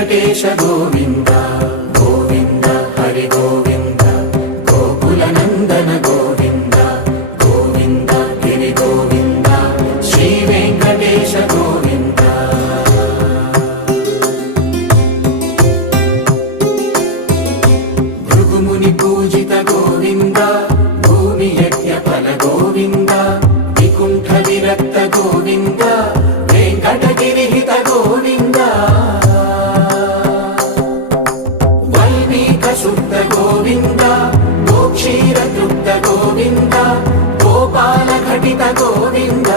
వెంకటేశ గోవింద గోవింద హరి గోవింద గోకుల నందన గోవింద గోవింద గిరి గోవింద శ్రీ వెంకటేశ గోవింద భృగుముని పూజిత గోవింద భూమి యజ్ఞ ఫల గోవింద వికుంఠ విరక్త గోవింద వెంకటగిరి హిత గోవింద శుద్ధ గోవింద గోక్షీర తృప్త గోవింద గోపాల ఘటిత గోవింద